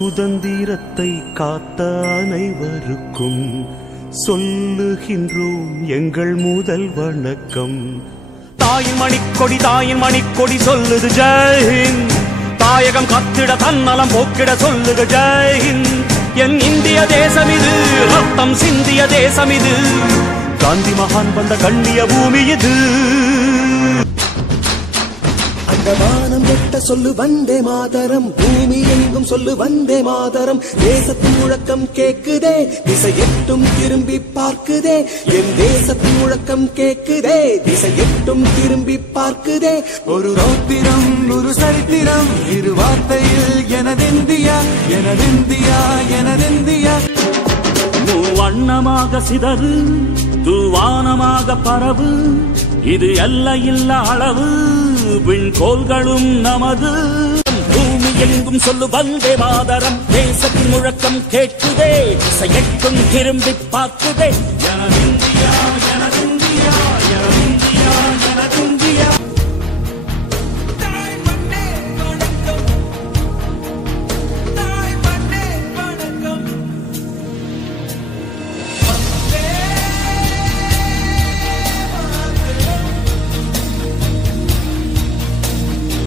சுதந்திரத்தை காத்த அனைவருக்கும் சொல்லுகின்றோம் எங்கள் முதல் வணக்கம். தாயின் மணிக்கொடி சொல்லுது ஜெய்ஹிந்த். தாயகம் காத்திட தன்னலம் போக்கிட சொல்லுக ஜெய்ஹிந்த். என் இந்திய தேசம் இது, ரத்தம் சிந்திய தேசம் இது. காந்தி மகான் வந்த கண்ணிய பூமி இது. அந்த வானம் எட்ட சொல்லு வந்தே மாதரம், பூமி எங்கும் சொல்லு வந்தே மாதரம். தேசத்தின் முழக்கம் கேக்குதே, திசை எட்டும் திரும்பி பார்க்குதே. என் தேசத்தின் முழக்கம் கேக்குதே, திசை எட்டும் திரும்பி பார்க்குதே. ஒரு ரௌத்திரம் ஒரு சரித்திரம், இரு வார்த்தையில் எனதிந்தியா எனதிந்தியா எனதிந்தியா. மூவண்ணமாக சிதறு, தூவானமாக பரவு. இது எல்லையில்லா அளவு, விண்கோள்களும் நமது. பூமி எங்கும் சொல்லு வந்தே மாதரம். தேசத்தின் முழக்கம் கேட்குதே, திசையெட்டும் திரும்பி பார்க்குதே. எனதிந்தியா எனதிந்தியா எனதிந்தியா எனதிந்தியா.